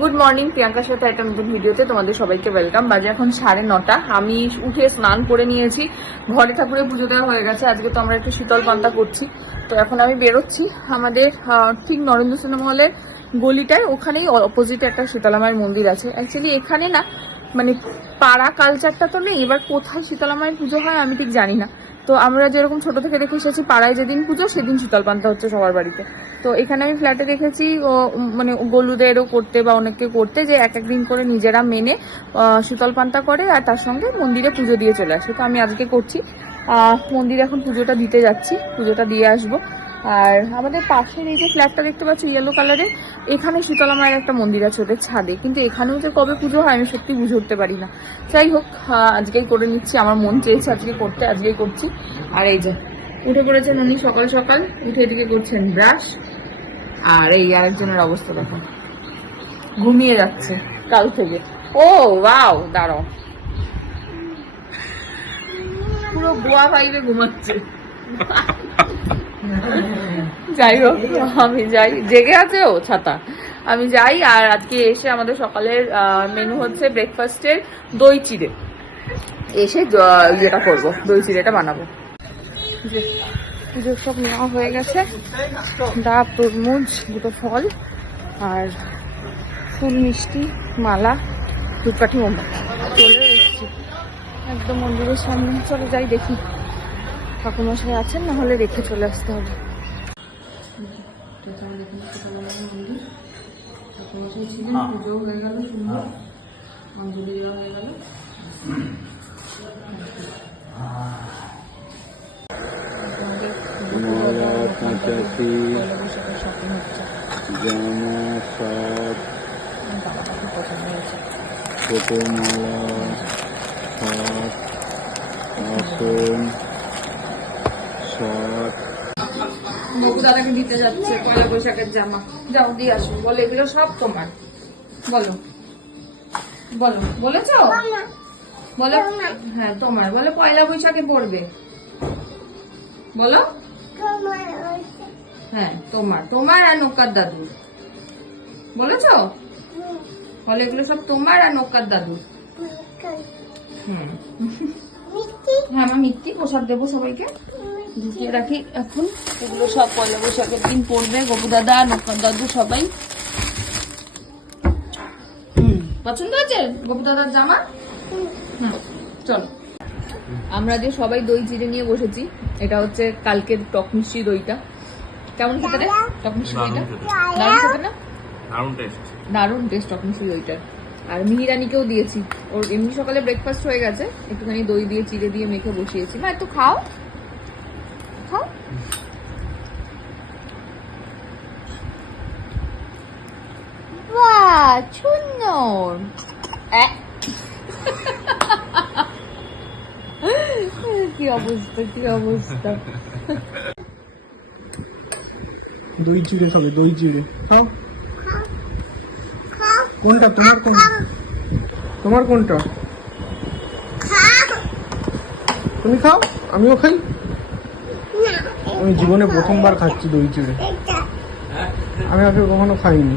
Good morning প্রিয়াঙ্কার সাথে একটা নতুন ভিডিওতে তোমাদের সবাইকে ওয়েলকাম বাজে এখন সাড়ে নটা। আমি উঠে স্নান করে নিয়েছি। ঘরে ঠাকুরের পুজো দেওয়া হয়ে গেছে। আজকে তো আমরা একটু শীতল পান্তা করছি। তো এখন আমি বেরোচ্ছি। আমাদের ঠিক নরেন্দ্র সিনেমা হলের গলিটায় ওখানেই অপোজিটে একটা শীতলামায়ের মন্দির আছে। অ্যাকচুয়ালি এখানে না মানে পাড়া কালচারটা তো নেই। এবার কোথায় শীতলামায়ের পুজো হয় আমি ঠিক জানি না। তো আমরা যেরকম ছোট থেকে দেখে এসেছি, পাড়ায় যেদিন পুজো সেদিন শীতল পান্তা হচ্ছে সবার বাড়িতে। তো এখানে আমি ফ্ল্যাটে দেখেছি মানে গলুদেরও করতে বা অনেককে করতে যে এক একদিন করে নিজেরা মেনে শীতল পান্তা করে আর তার সঙ্গে মন্দিরে পুজো দিয়ে চলে আসে। তো আমি আজকে করছি। মন্দিরে এখন পুজোটা দিতে যাচ্ছি, পুজোটা দিয়ে আসব। আর আমাদের পাশের এই যে ফ্ল্যাটটা দেখতে পাচ্ছি ইয়েলো কালারের এখানে শীতলা মায়ের একটা মন্দির আছে ওদের ছাদে। কিন্তু এখানেও যে কবে পুজো হয়, আমি সত্যি বুঝে উঠতে পারি না। যাই হোক আজকেই করে নিচ্ছি। আমার মন চেয়েছে আজকে করতে, আজকেই করছি। আর এই যে, উঠে পড়েছেন উনি সকাল সকাল, উঠে এদিকে করছেন ব্রাশ আর এই আরেকজনের অবস্থা দেখো। ঘুমিয়ে যাচ্ছে কাল থেকে। ও ওয়াও দাঁড়াও। পুরো গোয়া ভাইবে ঘুমাচ্ছে। যাই হোক, আমি যাই। জেগে আছে ও ছাতা। আমি যাই আর আজকে এসে আমাদের সকালের মেনু হচ্ছে ব্রেকফাস্টের দই চিড়ে। এসে ইয়েটা করব, দই চিড়েটা বানাবো। যে পুজো সব নেওয়া হয়ে গেছে। ডাব, তরমুজ, দুটো ফল আর ফুল, মিষ্টি, মালা ধূপকাঠি মোমবাতি। চলে এসেছি। একদম মন্দিরের সামনে। চলে যাই দেখি। ঠাকুরমশাই আছেন না হলে রেখে চলে আসতে হবে। পুজো হয়ে। গেল সুন্দর। অঞ্জলি দেওয়া হয়ে গেল। কাঁচাতি জামা শার্ট ছোটো মালা শার্ট আসন শার্ট বাবু দাদাকে দিতে যাচ্ছে বৈশাখের জামা। যাও দিয়ে আসো। বলো এগুলো সব তোমার। বলো। বলো বলেছ? বলো হ্যাঁ তোমার। বলো পয়লা বৈশাখে পড়বে। বলো। হ্যাঁ তোমার। তোমার আর নৌকার দাদু বলেছ? বলো এগুলো সব তোমার আর নৌকার দাদু হুম। হ্যাঁ আমার মিথ্যি প্রসাদ দেবো সবাইকে। ঢুকিয়ে রাখি এখন। এগুলো সব পয়লা বৈশাখের দিন পড়বে। গপু দাদা নৌকার দাদু সবাই। পছন্দ আছে গপু দাদার জামা? চলো। আমরা যে সবাই দই চিড়ে নিয়ে বসেছি এটা হচ্ছে কালকের টক মিষ্টি দইটা। কেমন খেতে রে? টক মিষ্টি দইটা? দারুণ খেতে না? দারুণ টেস্ট দারুণ টেস্ট টক মিষ্টি দইটার। আর মিহিরানিকেও দিয়েছি। ওর এমনি সকালে ব্রেকফাস্ট হয়ে গেছে। একটুখানি দই দিয়ে চিড়ে দিয়ে মেখে বসিয়েছি। মা একটু খাও। সুন্দর। কি অবস্থা কি অবস্থা? দই চিড়ে খাবে, দই চিড়ে। খাও। কোনটা? তোমার কোন তোমার কোনটা? তুমি খাও, আমিও খাই। আমি জীবনে প্রথমবার খাচ্ছি দই চিড়ে। আমি আগে কখনো খাইনি।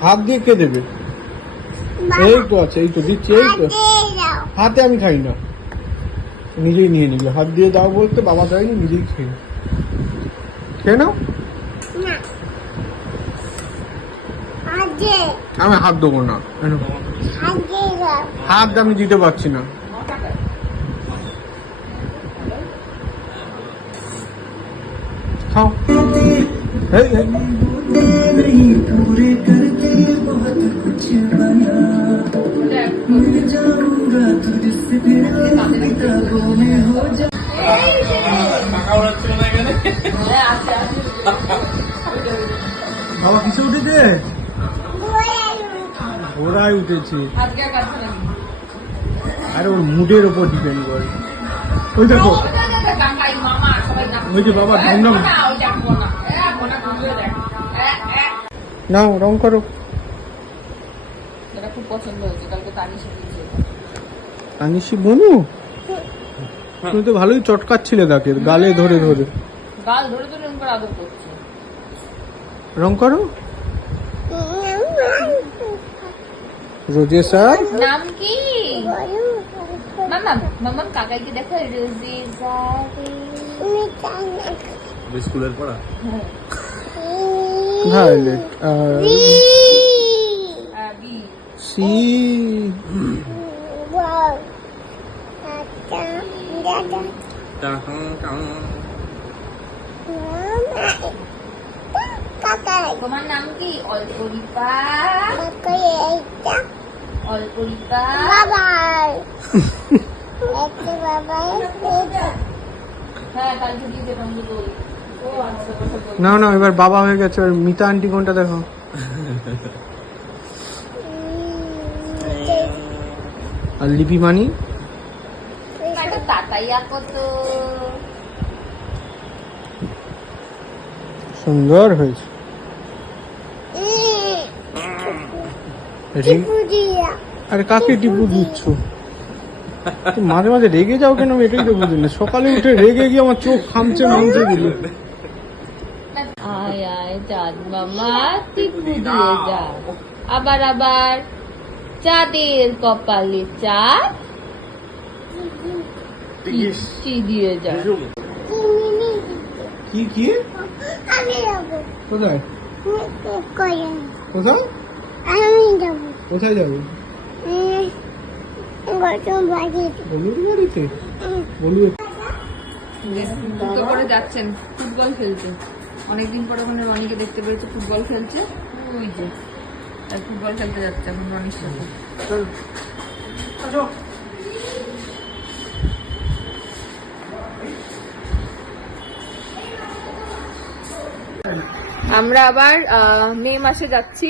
হাত দিয়ে কে দেবে এই তো আছে এই তো দিচ্ছি এই তো হাতে আমি খাই না নিজেই নিয়ে নিবে হাত দিয়ে দাও বলতে বাবা দেয়নি নিজেই খেয়ে খেয়ে নাও আমি হাত দেবো না হাত আমি দিতে পারছি না খাও এই, এই। বাবা কিসে উঠেছে? ঘোড়ায় উঠেছে। আর, ওর মুডের ওপর ডিপেন্ড করে। ওই দেখো। ওই যে বাবা ঢংঢং না রং করো। পছন্দ হয়েছে কালকে তানি শিখিয়েছে আনিসি বনু? তুমি তো ভালোই চটকাচ্ছিলে তাকে গালে ধরে ধরে। গাল ধরে ধরে করে আদর করছে। রং করো। রোজে স্যার নাম কি? মামা মামা কাকাইকে দেখো রোজি স্কুলের পড়া? ভায়োলেট বি সি তোমার নাম কি? অল্পরিপা অল্পরিপা হ্যাঁ আচ্ছা না না এবার বাবা হয়ে গেছে মিতা আন্টি কোনটা দেখো? আর লিপি মানি? সুন্দর হয়েছে। আরে কাকে টিপু দিচ্ছ? মাঝে মাঝে রেগে যাও কেন? আমি এটাই তো বুঝি না। সকালে উঠে রেগে গিয়ে আমার চোখ খামচে মামচে দিল আয় আয় চাঁদ মামা টিপু দিয়ে যা। আবার আবার। চাঁদের কপালে চাঁদ টি দিয়ে যা কি কি? কোথায়? কোথায় কোথায় যাবে? বলুর বাড়িতে। বলুর। দুটো করে যাচ্ছেন। ফুটবল খেলতে অনেকদিন পরে ওখানে রনিকে দেখতে পেয়েছে ফুটবল খেলছে। ওই যে। ফুটবল খেলতে যাচ্ছে এখন রনির সাথে আমরা আবার মে মাসে যাচ্ছি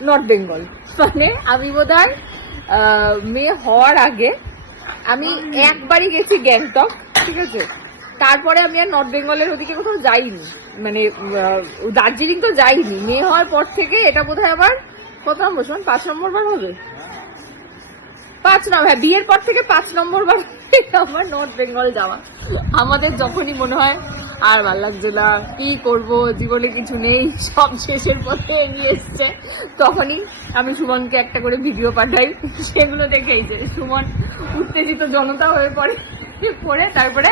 নর্থ বেঙ্গল। মানে আমি বোধহয় আহ, মে হওয়ার আগে আমি একবারই গেছি গ্যাংটক ঠিক আছে? তারপরে আমি আর নর্থ বেঙ্গলের ওদিকে কোথাও যাইনি। মানে আহ, দার্জিলিং তো যাইনি। মে হওয়ার পর থেকে এটা বোধহয় আবার কত নম্বর শোন পাঁচ নম্বর বার হবে? পাঁচ নম্বর হ্যাঁ বিয়ের পর থেকে পাঁচ নম্বর বার আমার নর্থ বেঙ্গল যাওয়া। আমাদের যখনই মনে হয়, আর ভালো লাগছে না কি করব, জীবনে কিছু নেই, সব শেষের পথে এগিয়ে এসছে, তখনই আমি সুমনকে একটা করে ভিডিও পাঠাই, সেগুলো দেখেই যে সুমন উত্তেজিত জনতা হয়ে পড়ে পড়ে, তারপরে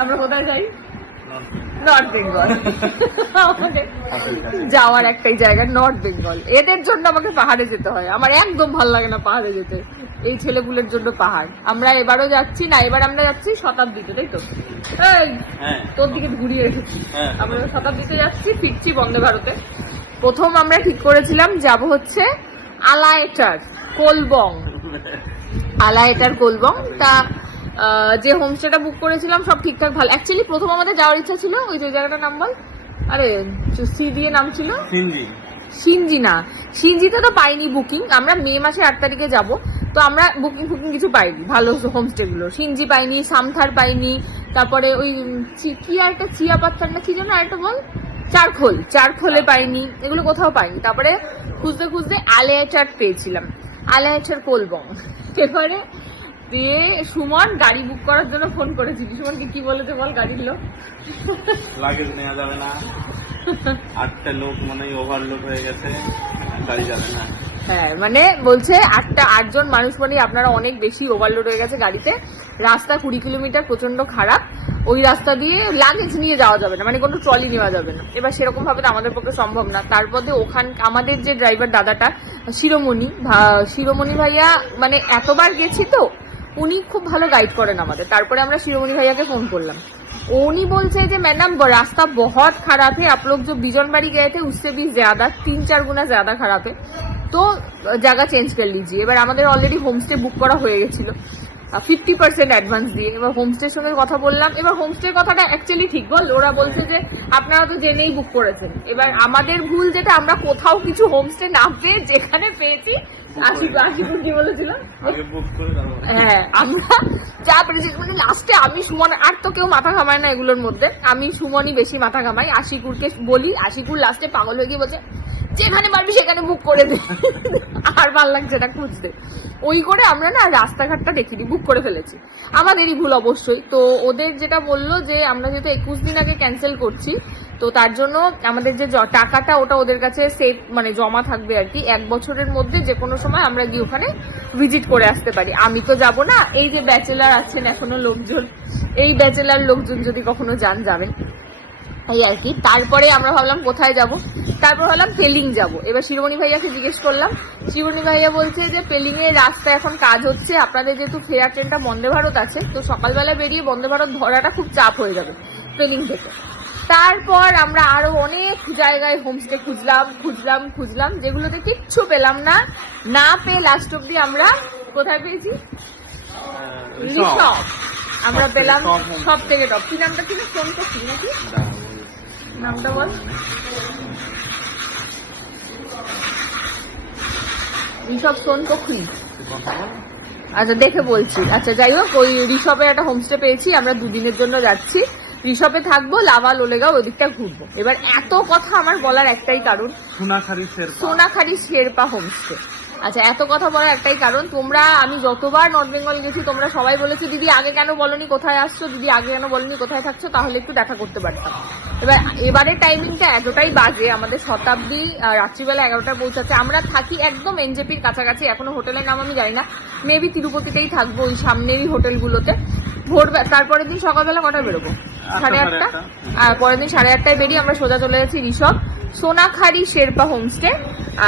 আমরা কোথায় যাই? নর্থ বেঙ্গল আমাদের যাওয়ার একটাই জায়গা নর্থ বেঙ্গল এদের জন্য আমাকে পাহাড়ে যেতে হয়। আমার একদম ভালো লাগে না পাহাড়ে যেতে। এই ছেলেগুলোর জন্য পাহাড়। আমরা এবারও যাচ্ছি না এবার আমরা যাচ্ছি শতাব্দীতে তাই তো? হ্যাঁ। তোর দিকে ঘুরিয়ে রেখেছি হ্যাঁ। আমরা শতাব্দীতে যাচ্ছি ফিরছি বন্দে ভারতে। প্রথম আমরা ঠিক করেছিলাম যাব হচ্ছে আলায়েটার কোলবং। আলায়েটার কোলবং। তা যে হোমস্টেটা বুক করেছিলাম সব ঠিকঠাক ভালো। অ্যাকচুয়ালি প্রথম আমাদের যাওয়ার ইচ্ছা ছিল ওই যে জায়গাটার নাম বল? আরে সি দিয়ে নাম ছিল? সিনজি। না। সিনজিতে তো পাইনি বুকিং আমরা মে মাসের আট তারিখে যাব। তো আমরা বুকিং ফুকিং কিছু পাইনি। ভালো হোমস্টে গুলো। সিনজি পাইনি সামথার পাইনি তারপরে ওই কি আর একটা চিয়া পাত্তার না কি যেন আরেকটা বল? চারখোল। চারখোলে পাইনি। এগুলো কোথাও পাইনি। তারপরে খুঁজতে খুঁজতে আলেয়াচার পেয়েছিলাম। আলেয়াচার কোলবং। এবারে দিয়ে সুমন গাড়ি বুক করার জন্য ফোন করেছি সুমনকে কি বলেছে বল গাড়ির লোক? লাগেজ নেওয়া যাবে না। আটটা লোক মানে ওভারলোড হয়ে গেছে গাড়ি যাবে না। হ্যাঁ মানে বলছে আটটা আটজন মানুষ মানে আপনারা অনেক বেশি ওভারলোড হয়ে গেছে গাড়িতে। রাস্তা কুড়ি কিলোমিটার প্রচণ্ড খারাপ। ওই রাস্তা দিয়ে লাগেজ নিয়ে যাওয়া যাবে না মানে কোনো ট্রলি নেওয়া যাবে না। এবার সেরকম ভাবে তো আমাদের পক্ষে সম্ভব না। তারপরে ওখান আমাদের যে ড্রাইভার দাদাটা শিরোমণি শিরোমণি ভাইয়া মানে এতবার গেছি তো উনি খুব ভালো গাইড করেন আমাদের তারপরে আমরা শিরোমণি ভাইয়াকে ফোন করলাম उन्हीं बोलते कि मैडम रास्ता बहुत खराब है आप लोग जो बिजनबाड़ी गए थे उससे भी ज्यादा तीन चार गुना ज्यादा खराब है তো জায়গা চেঞ্জ করে লিজিয়ে এবার আমাদের অলরেডি হোমস্টে বুক করা হয়ে গেছিল ফিফটি পার্সেন্ট অ্যাডভান্স দিয়ে এবার হোমস্টের সঙ্গে কথা বললাম এবার হোমস্টের কথাটা অ্যাকচুয়ালি ঠিক বল ওরা বলছে যে আপনারা তো জেনেই বুক করেছেন এবার আমাদের ভুল যেটা আমরা কোথাও কিছু হোমস্টে না পেয়ে যেখানে পেয়েছি তারপর হ্যাঁ আমরা যা পেরেছি মানে লাস্টে আমি সুমন আর তো কেউ মাথা ঘামায় না এগুলোর মধ্যে। আমি সুমনই বেশি মাথা ঘামাই। আশিকুরকে বলি আশিকুর লাস্টে পাগল হয়ে গিয়ে বলছে যেখানে পারবি সেখানে বুক করে দে। আর ভালো লাগছে না খুঁজতে। ওই করে আমরা না রাস্তাঘাটটা দেখিনি বুক করে ফেলেছি। আমাদেরই ভুল অবশ্যই। তো ওদের যেটা বলল যে আমরা যেহেতু একুশ দিন আগে ক্যান্সেল করছি তো তার জন্য আমাদের যে টাকাটা, ওটা ওদের কাছে সেভ মানে জমা থাকবে আর কি। এক বছরের মধ্যে যে কোনো সময় আমরা গিয়ে ওখানে ভিজিট করে আসতে পারি। আমি তো যাব না, এই যে ব্যাচেলার আছেন এখনও লোকজন, এই ব্যাচেলার লোকজন যদি কখনো যান, যাবেন। এই আর কি। তারপরে আমরা ভাবলাম কোথায় যাব? তারপর ভাবলাম পেলিং যাব। এবার শিরোমণি ভাইয়াকে জিজ্ঞেস করলাম। শিরোমণি ভাইয়া বলছে যে পেলিং এর রাস্তা এখন কাজ হচ্ছে। আপনাদের যেহেতু ফেরার ট্রেনটা বন্দে ভারত আছে, তো সকালবেলা বেরিয়ে বন্দে ভারত ধরাটা খুব চাপ হয়ে যাবে। পেলিং থেকে তারপর আমরা আরও অনেক জায়গায় হোমস্টে খুঁজলাম খুঁজলাম খুঁজলাম যেগুলোতে কিচ্ছু পেলাম না। না পেয়ে লাস্ট অব্দি আমরা কোথায় পেয়েছি? আমরা পেলাম সব থেকে টপ কি নামটা ছিল? ফোন করছি নাকি? নামটা বল। ঋষভ সোন আচ্ছা দেখে বলছি। আচ্ছা যাই হোক ওই ঋষভের একটা হোমস্টে পেয়েছি। আমরা দুদিনের জন্য যাচ্ছি। ঋষভে থাকব লাভা লোলেগাঁও ওদিকটা ঘুরবো। এবার এত কথা আমার বলার একটাই কারণ সোনাখারি সোনাখারি শেরপা হোমস্টে। আচ্ছা এত কথা বলার একটাই কারণ তোমরা আমি যতবার নর্থ বেঙ্গল গেছি তোমরা সবাই বলেছ দিদি আগে কেন বলনি? কোথায় আসছো? দিদি আগে কেন বলনি? কোথায় থাকছো? তাহলে একটু দেখা করতে পারতাম। এবার এবারের টাইমিংটা এতটাই বাজে আমাদের শতাব্দী রাত্রিবেলা এগারোটা পৌঁছাচ্ছে। আমরা থাকি একদম এনজেপির কাছাকাছি এখনও হোটেলের নাম আমি জানি না। মেবি তিরুপতিতেই থাকব ওই সামনেরই হোটেলগুলোতে। ভোর তারপরের দিন সকালবেলা কটায় বেরোবো? সাড়ে আটটা। আর পরের দিন সাড়ে আটটায় বেরিয়ে আমরা সোজা চলে যাচ্ছি ঋষভ সোনাখারি শেরপা হোমস্টে।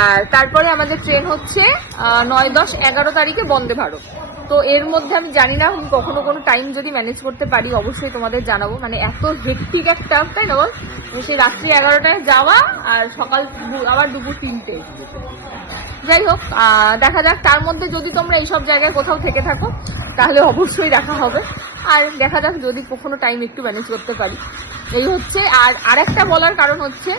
আর তারপরে আমাদের ট্রেন হচ্ছে নয় দশ এগারো তারিখে বন্দে ভারত। তো এর মধ্যে আমি জানি না আমি কখনো কোনো টাইম যদি ম্যানেজ করতে পারি, অবশ্যই তোমাদের জানাব। মানে এত হেক্টিক একটা, তাই না বল? সেই রাত্রি এগারোটায় যাওয়া আর সকাল আবার দুপুর তিনটে। যাই হোক দেখা যাক। তার মধ্যে যদি তোমরা এইসব জায়গায় কোথাও থেকে থাকো, তাহলে অবশ্যই দেখা হবে। আর দেখা যাক যদি কখনো টাইম একটু ম্যানেজ করতে পারি। এই হচ্ছে, আর আরেকটা বলার কারণ হচ্ছে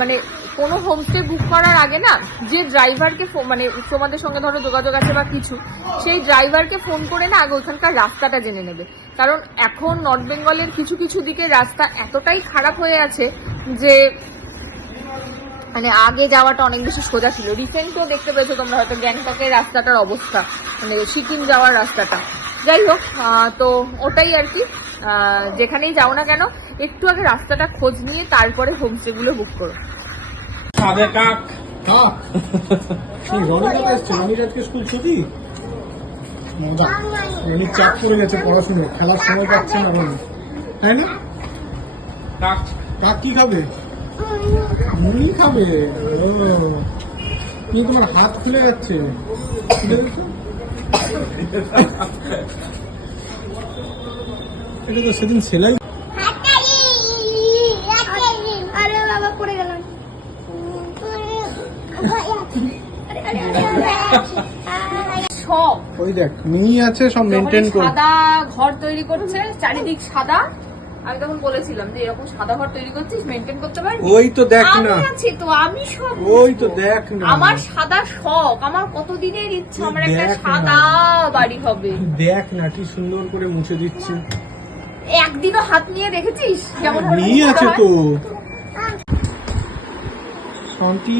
মানে কোনো হোমস্টে বুক করার আগে না, যে ড্রাইভারকে মানে তোমাদের সঙ্গে ধরো যোগাযোগ আছে বা কিছু, সেই ড্রাইভারকে ফোন করে না আগে ওখানকার রাস্তাটা জেনে নেবে। কারণ এখন নর্থ বেঙ্গলের কিছু কিছু দিকে রাস্তা এতটাই খারাপ হয়ে আছে যে মানে আগে যাওয়াটা অনেক বেশি সোজা ছিল। রিসেন্টও দেখতে পেয়েছ তোমরা হয়তো গ্যাংটকের রাস্তাটার অবস্থা মানে সিকিম যাওয়ার রাস্তাটা। যাই হোক তো ওটাই আর কি। যেখানেই যাও না কেন, একটু আগে রাস্তাটা খোঁজ নিয়ে তারপরে হোমস্টেগুলো বুক করো। সাদে কাক কাক সেই রনি কোথায় এসছে? রনির আজকে স্কুল ছুটি? মজা। রনি চাপ পড়ে গেছে পড়াশুনো খেলার সময় পাচ্ছে না রনি। তাই না? কাক। কাক কি খাবে? মুড়ি খাবে। ও। তুমি তোমার হাত খুলে যাচ্ছে। এটা তো সেদিন সেলাই আরে বাবা পড়ে গেলাম সব ওই দেখ মেয়ে আছে সব মেনটেন করে। সাদা ঘর তৈরি করছে চারিদিক সাদা। আমি তখন বলেছিলাম যে এরকম সাদা ঘর তৈরি করছিস মেনটেন করতে পারবি? ওই তো দেখ না। আছি তো আমি সব ওই তো দেখ না। আমার সাদা শখ আমার কতদিনের ইচ্ছা আমার একটা সাদা বাড়ি হবে। দেখ না কি সুন্দর করে মুছে দিচ্ছে। একদিনও হাত নিয়ে দেখেছিস? কেমন মেয়ে আছে তো। শান্তি।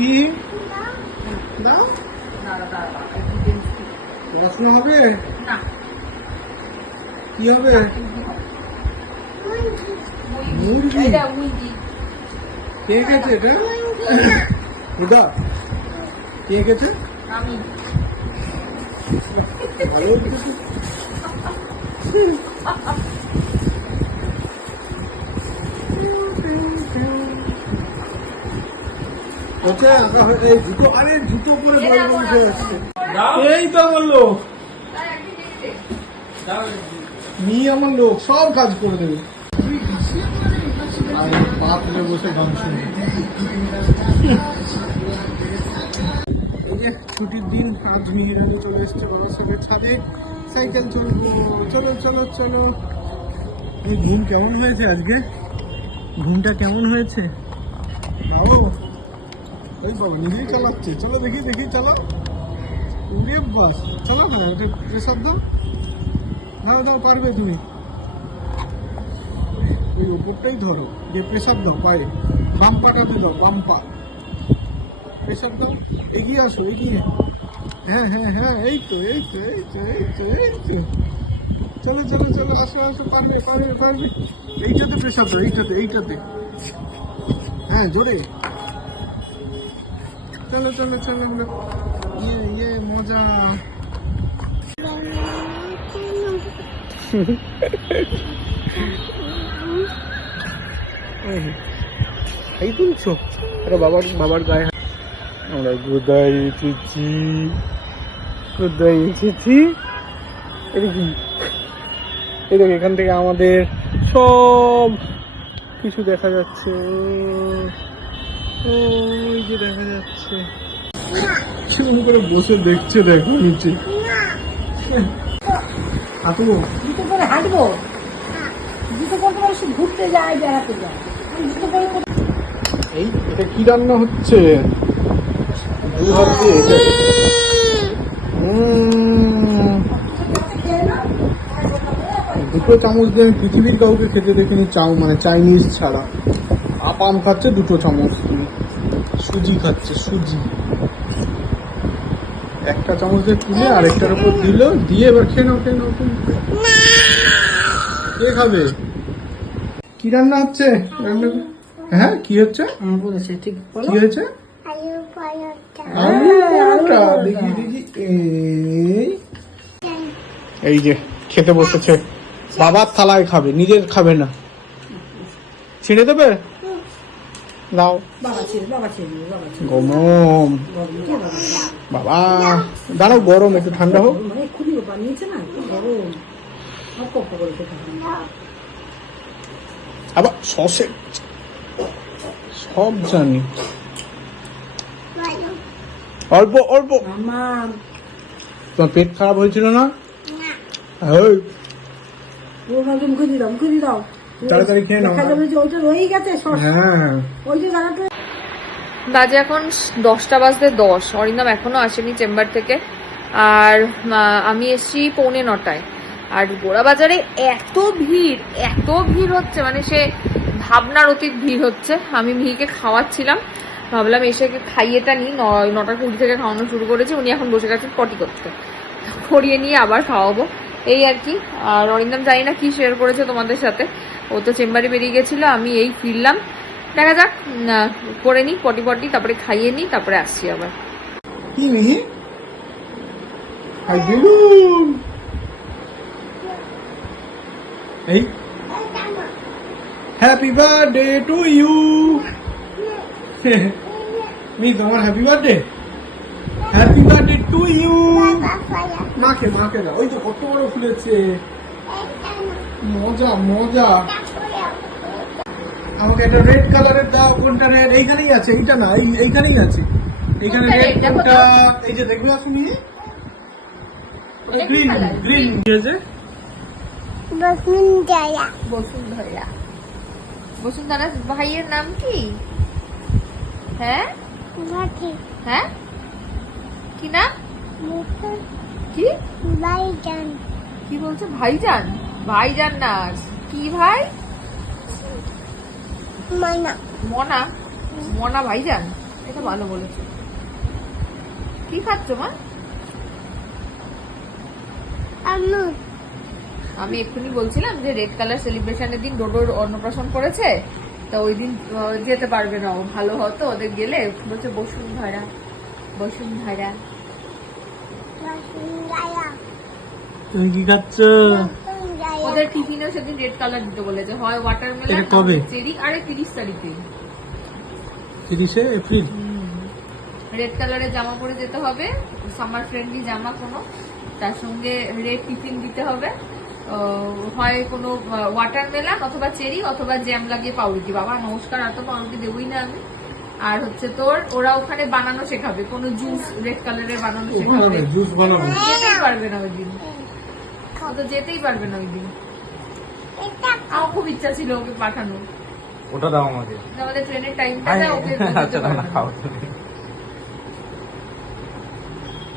দাও। দাঁড়া, দাঁড়া। পড়াশোনা হবে? না, কি হবে? মুরগি। কে গেছে এটা? এটা কে গেছে আমি। ভালো হচ্ছে তো। হচ্ছে আঁকা এই জুতো আরে জুতো পরে যাচ্ছে এই তো আমার লোক। নিয়ে আমার লোক সব কাজ করে দেবে। আর পা তুলে বসে গান ছুটির দিন আজ মিহিরানি চলে এসছে বাবার সাথে ছাদে। সাইকেল চলবো চলো চলো চলো। এই ঘুম কেমন হয়েছে আজকে? ঘুমটা কেমন হয়েছে? বাবু ওই বাবা, নিজেই চালাচ্ছে। চলো দেখি দেখি চালাও উড়ে বাস। চলো না, এটা প্রেসার দাও। দাও দাও পারবে তুমি। ওই ওপরটাই ধরো যে প্রেসার দাও, পায়ে। বাম পাটাতে দাও, বাম পা। প্রেসার দাও। এগিয়ে আসো, এগিয়ে। হ্যাঁ হ্যাঁ হ্যাঁ এই তো এই তো এই তো এই তো এই তো। চলো চলো চলো আসো আসো, পারবে পারবে পারবে। এইটাতে প্রেসার দাও, এইটাতে এইটাতে। হ্যাঁ জোরে। চলো চলো চলো চলো। ইয়ে ইয়ে মজা। এই বাবার বাবার গায়ে আমরা এসেছি এসেছি এই দেখ, এখান থেকে আমাদের সব কিছু দেখা যাচ্ছে। ওই যে দেখা যাচ্ছে। কেমন করে বসে দেখছে দেখো নিচে হাঁটবো জুতো পরে হাঁটবো? জুতো পরে শুধু ঘুরতে যায় বেড়াতে যায়। জুতো এই এটা কি রান্না হচ্ছে? দু হাত দিয়ে এটা দুটো চামচ দিয়ে আমি পৃথিবীর কাউকে খেতে দেখিনি চাও মানে চাইনিজ ছাড়া। আপাম খাচ্ছে দুটো চামচ দিয়ে। সুজি খাচ্ছে সুজি। একটা চামচ তুলে আরেকটার উপর দিল দিয়ে এবার খেয়ে নাও খেয়ে নাও। কে খাবে? কি রান্না হচ্ছে? রান্না হ্যাঁ কি হচ্ছে? বলেছে ঠিক বলো। কি হয়েছে? দেখি এই যে খেতে বসেছে। বাবার থালায় খাবে নিজের খাবে না। ছিঁড়ে দেবে? দাও গরম বাবা দাঁড়াও গরম একটু ঠান্ডা হোক মানে আবার সসে সব জানি অল্প অল্প তোমার পেট খারাপ হয়েছিল না ওই মুখে দিয়ে দাও মুখে দিয়ে দাও তাড়াতাড়ি খেয়ে নাও। ওইটা গেছে হ্যাঁ। ওই যে বাজে এখন দশটা বাজতে দশ। অরিন্দম এখনও আসেনি চেম্বার থেকে। আর আমি এসছি পৌনে নটায়। আর গোড়া বাজারে এত ভিড় এত ভিড় হচ্ছে মানে সে ভাবনার অতীত ভিড় হচ্ছে। আমি মিহিকে খাওয়াচ্ছিলাম। ভাবলাম এসে খাইয়েটা নিই। ন- নটা কুড়ি থেকে খাওয়ানো শুরু করেছি। উনি এখন বসে গেছেন পটি করতে। করিয়ে নিয়ে আবার খাওয়াবো। এই আর কি। আর অরিন্দম জানি না কি শেয়ার করেছে তোমাদের সাথে। ও তো চেম্বারে বেরিয়ে গেছিল আমি এই ফিরলাম। দেখা যাক করে নিই পটি পটি তারপরে খাইয়ে নিই তারপরে আসছি আবার। কি মিহি এই। হ্যাপি বার্থডে টু ইউ মি তোমার happy birthday happy birthday to you মাকে মাকে না ওই তো কত বড় ফুলেছে মজা মজা। আমাকে একটা রেড কালারের দাও কোনটা রেড এইখানেই আছে এইটা না এই এইখানেই আছে। এইখানে রেড। কোনটা? এই যে দেখবে ওটা গ্রিন গ্রিন কি আছে? বসুন্ধরা। বসুন্ধরা। বসুন্ধরা ভাইয়ের নাম কি? হ্যাঁ? মাটি হ্যাঁ? কি নাম? কি? বাইগান কি বলছে? ভাইজান? ভাইজান না কি ভাই? মানা মনা? মনা ভাইজান? এটা ভালো বলেছে। কি খাচ্ছ মা? আমি এক্ষুনি বলছিলাম যে রেড কালার সেলিব্রেশনের দিন ডোডোর অন্নপ্রাশন করেছে। তা ওই দিন যেতে পারবে না ও। ভালো হতো ওদের গেলে। বলছে বসুন্ধরা। বসুন্ধরা। তুমি কি খাচ্ছ? বসুন্ধরা ওদের টিফিনেও সেদিন রেড কালার দিতে বলেছে হয় ওয়াটারমেলন কবে? চেরি আরে তিরিশ তারিখে। তিরিশে এপ্রিল? রেড কালারের জামা পরে যেতে হবে সামার ফ্রেন্ডলি জামা কোনো। তার সঙ্গে রেড টিফিন দিতে হবে। হয় কোনো ওয়াটারমেলন অথবা চেরি অথবা জ্যাম লাগিয়ে পাউরুটি। বাবা নমস্কার এত পাউরুটি দেবই না আমি। আর হচ্ছে তোর ওরা ওখানে বানানো শেখাবে কোনো জুস রেড কালারের বানানো শেখাবে। জুস বানাবো। পারবে না ওই দিন। ও তো যেতেই পারবে না ওই দিন আমার খুব ইচ্ছা ছিল ওকে পাঠানো। ওটা দাও আমাকে। আমাদের ট্রেনের টাইমটা ওকে আচ্ছা না। খাও।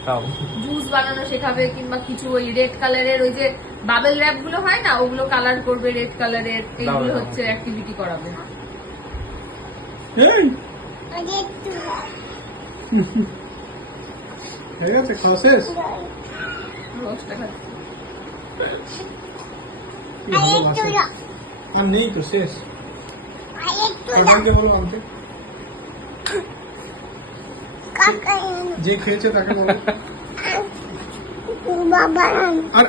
খাও। জুস বানানো শেখাবে কিংবা কিছু ওই রেড কালারের ওই যে বাবেল র্যাপগুলো হয় না ওগুলো কালার করবে রেড কালারের এইগুলো হচ্ছে অ্যাক্টিভিটি করাবে। এই! ঠিক আছে খাওয়া শেষ? রসটা। খাচ্ছে। কি ভালো আরেক বাসে। তুলা আর নেই তো শেষ বলো আনতে যে খেয়েছে তাকে বলো আর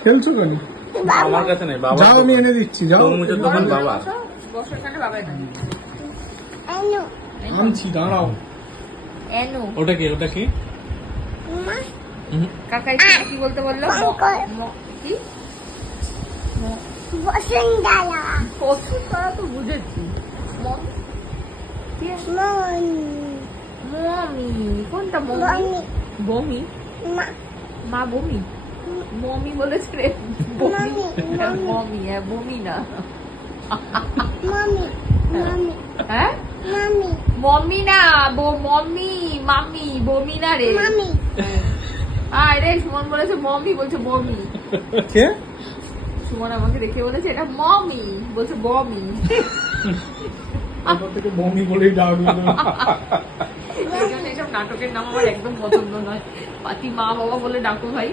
খেলছো কেন আমার কাছে নেই বাবা যাও আমি এনে দিচ্ছি যাও তরমুজের দোকান বাবা আনছি দাঁড়াও এনো ওটা কি ওটা কি কাকাই কি- কি বলতে বলল? কি? বসুন্ধরা তো বুঝেছি? মন। মমি। কোনটা মমি? বমি। মা। বমি? মমি বলেছে রে। মমি, হ্যাঁ, হ্যাঁ বমি না। Mommy mommy. হ্যাঁ? মমি। মমি না বো মমি মামি বমি না রে। মমি। সুমন বলেছে মমি বলছে বমি। কে? সুমন আমাকে দেখে বলেছে এটা মমি। বলছে বমি। থেকে বমি বলেই ডাকলো এসব নাটকের নাম আমার একদম পছন্দ নয়। পাতি মা বাবা বলে ডাকো ভাই।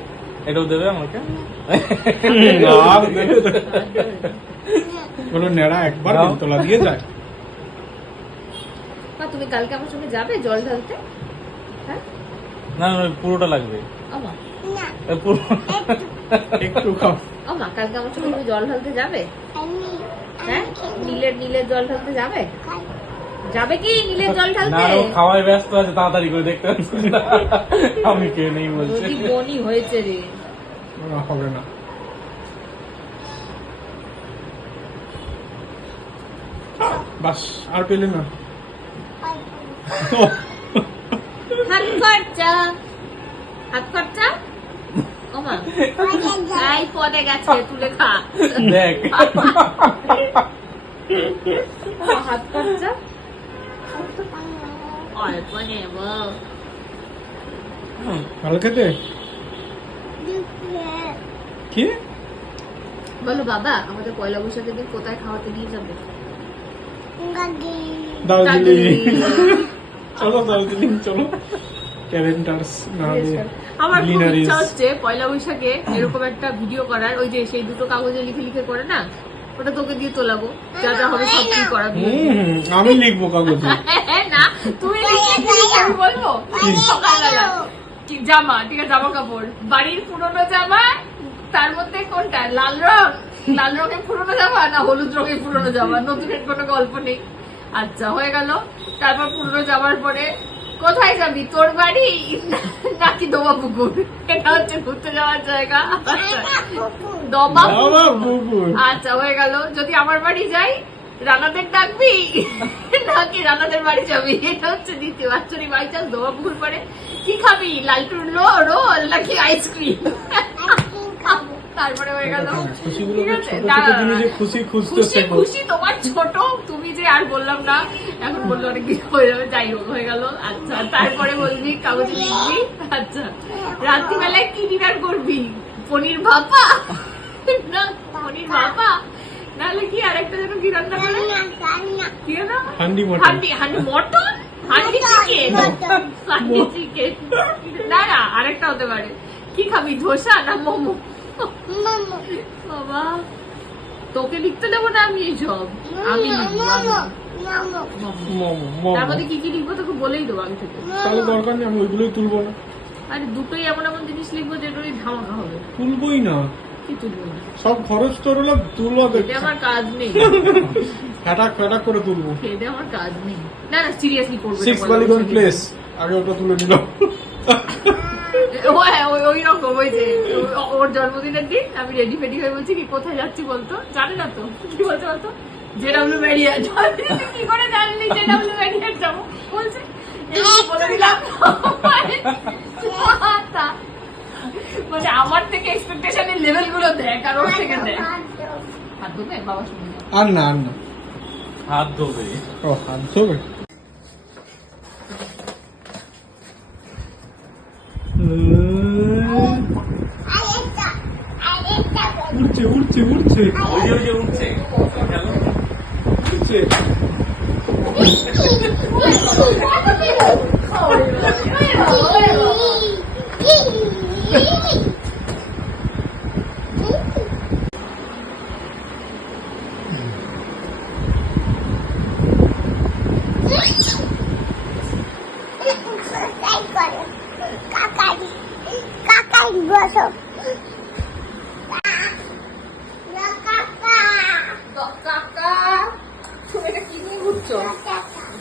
এটাও দেবে আমাকে? আর বলো নেড়া একবার দাও। দিয়ে যায়। তুমি কালকে আমার সঙ্গে যাবে জল ঢালতে? হ্যাঁ? না না পুরোটা লাগবে। আমা না। একটু খাও আমা কালকে আমার সঙ্গে জল ঢালতে যাবে? হ্যাঁ? নীলের নীলের জল ঢালতে যাবে? যাবে কি নীলের জল ঢালতে? ও খাওয়ায় ব্যস্ত আছে তাড়াতাড়ি করে দেখতে আমি কে নেই বলছে। যদি বনি হয়েছে রে। না, হবে না। বাস আর পেলে না। হাত খরচা। হাত খরচা পদে গেছে তুলে খা। দেখ। হাত খরচা অল্প নেব ভালো খেতে? কি? বলো বাবা আমাদের পয়লা বৈশাখের দিন কোথায় খাওয়াতে নিয়ে যাবে? দার্জিলিং। চলো দার্জিলিং চলো। ক্যালেন্ডার্স না আমার খুব ইচ্ছা হচ্ছে পয়লা বৈশাখে এরকম একটা ভিডিও করার। ওই যে সেই দুটো কাগজে লিখে লিখে করে না ওটা তোকে দিয়ে তোলাবো। যা যা হবে সব তুই করাবি। আমি লিখব কাগজে। না দিবি, আমি বলব? সকালবেলা কি জামা ঠিক আছে জামা কাপড়। বাড়ির পুরনো জামা তার মধ্যে কোনটা? লাল রং? লাল রঙের পুরনো জামা না হলুদ রঙের পুরনো জামা? নতুনের কোনো গল্প নেই। আচ্ছা হয়ে গেল। তারপর পুরনো যাওয়ার পরে কোথায় যাবি? তোর বাড়ি? নাকি দোবা পুকুর? এটা হচ্ছে ঘুরতে যাওয়ার জায়গা। আচ্ছা দবা পুকুর? আচ্ছা হয়ে গেল। যদি আমার বাড়ি যাই রানাদের ডাকবি? নাকি রানাদের বাড়ি যাবি? এটা হচ্ছে দ্বিতীয়। আচ্ছরি বাই চান্স দোয়া পুকুর পরে কি খাবি? লালটুর লো রোল নাকি আইসক্রিম তারপরে হয়ে গেল। ঠিক আছে? খুশি খুশি খুশি তোমার ছোট তুমি যে আর বললাম না এখন বললে অনেক কিছু হয়ে যাবে যাই হোক হয়ে গেল। আচ্ছা তারপরে বলবি কাগজে লিখবি। আচ্ছা রাত্রিবেলায় কি ডিনার করবি? পনির ভাপা? না পনির ভাপা? নাহলে কি আরেকটা যেন কি রান্না করে? কি না handi handi handi mutton? Handi chicken handi chicken না না আরেকটা হতে পারে। কি খাবি ধোসা না মোমো? বাবা তোকে লিখতে দেবো না আমি এইসব? আমি আমি। তার মধ্যে কি কি লিখব তোকে বলেই দেবো আগে থেকে। তাহলে দরকার নেই আমি ওইগুলোই তুলবো না। আরে দুটোই এমন এমন জিনিস লিখব যেগুলোই ধামাকা হবে। তুলবোই না। কি তুলবো? না সব খরচ তোর হলো তুলবো এটা আমার কাজ নেই। ফ্যাটাক ফ্যাটাক করে তুলবো। দেয়ে আমার কাজ নেই। না না সিরিয়াসলি করবে সিক্স বলো, বালিগঞ্জ প্লেস আগে ওটা তুলে নিলাম। ওই ওই রকম ওই যে ওর জন্মদিনের দিন আমি রেডি ফেডি হয়ে বলছি কি কোথায় যাচ্ছি বলতো? জানে না তো কি বলতে বলতো? জে ডাব্লিউ ব্যারিয়ার কি করে জানলি? জে ডাব্লিউ ব্যারিয়ার যাব বলছে বলে দিলাম। মানে আমার থেকে এক্সপেকটেশনের লেভেলগুলো দেখ আর ওর থেকে দেখ। হাত ধোবে বাবা শুনে আর না আর না। হাত ধোবে। ও হাত ধোবে? আরেকটা আরেকটা উঠছে উঠছে উঠছে ওই যে ওই যে উঠছে খেলো। উঠছে তাই করে কাকারি কাকারি বসো না কাকা দক কাকা তুমি এটা কি নিয়ে ঘুরছো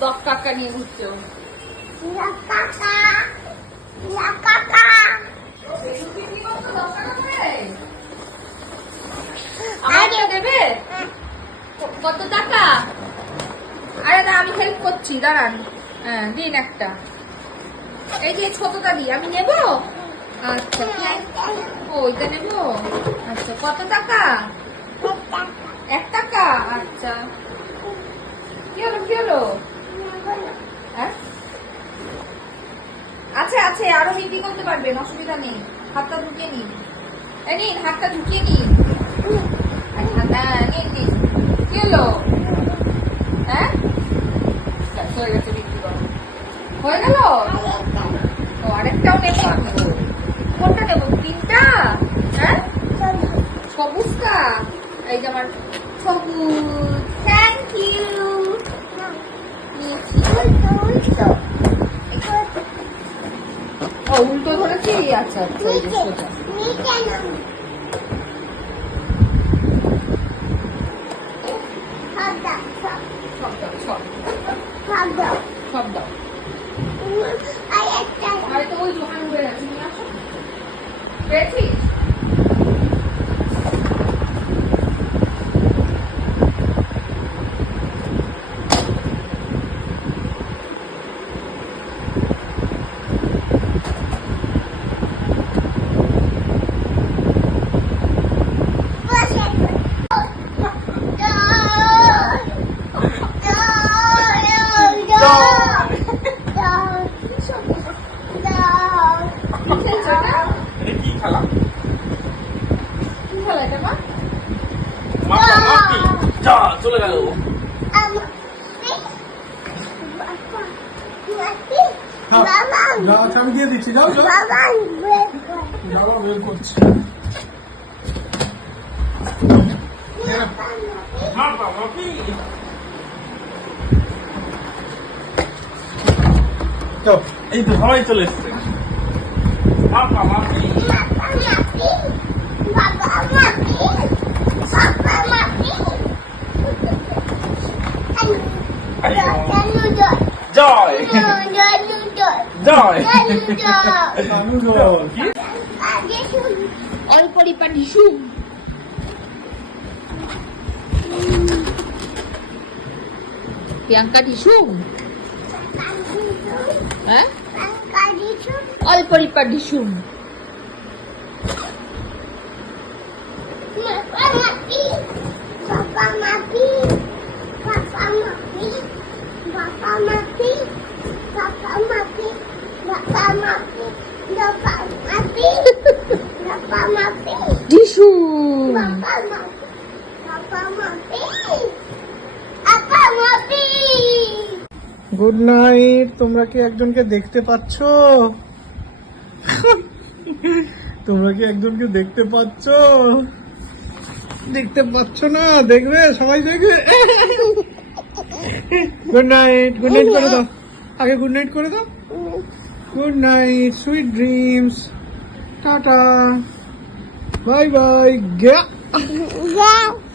দক আমাকে দেবে? কত টাকা? আরে না আমি হেল্প করছি দাঁড়ান। হ্যাঁ দিন একটা। এই যে ছোটটা দিই আমি নেব? আচ্ছা। ও ওইটা নেব? আচ্ছা কত টাকা। এক টাকা? আচ্ছা। কি হলো কি হলো? আছে আছে আরও বিক্রি করতে পারবেন অসুবিধা নেই। হাতটা ঢুকিয়ে নিন। নিন হাতটা ঢুকিয়ে নিন। হ্যাঁ নিন নিন। কি হলো? হ্যাঁ? হয়ে গেছে বিক্রি করা। হয়ে গেল? ও আরেকটাও নেব আমি। কোনটা নেব? তিনটা? হ্যাঁ? সবুজটা? এই যে আমার সবুজ। থ্যাংক ইউ উল্টো ধরেছি আচ্ছা আচ্ছা সোজা। সব দাও আরে তো ওই দোকান উঠে গেছে নিয়ে আসো পেয়েছিস বসে খেলছো এটা? এটা কি খেলা কি খেলা এটা মা মাপা মাপি যা চলে গেল। বাবা আচ্ছা, আমি দিয়ে দিচ্ছি যাও যাও। বের করছি। তো এই তো সবাই চলে এসছে। মাপা মাপি জয়। জয়। আমি যাও কি অল্পরিপা ঢিসুম প্রিয়াঙ্কা ঢিসুম হ্যাঁ অল্পরিপা ঢিসুম Mapi. গুড নাইট তোমরা কি একজনকে দেখতে পাচ্ছ তোমরা কি একজনকে দেখতে পাচ্ছ দেখতে পাচ্ছ না দেখবে সবাই দেখবে গুড নাইট গুড নাইট করে দাও আগে গুড নাইট করে দাও good night sweet dreams tata Bye bye. Yeah. Gya.